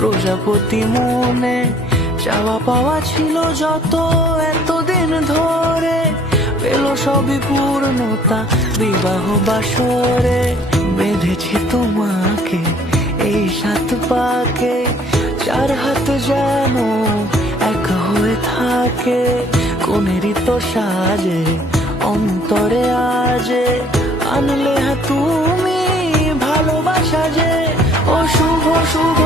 প্রজাপতি মনে চাওয়া পাওয়া ছিল যত এতদিন ধরে, পেল সবই পূর্ণতা বিবাহ বাসরে। বেঁধেছি তোমাকে এই 7 পাকে, 4 হাত যেন এক হয়ে থাকে। কোনেরই তো সাজে অন্তরে আজে আনলে তুমি ভালোবাসা যে। ও শুভ শুভ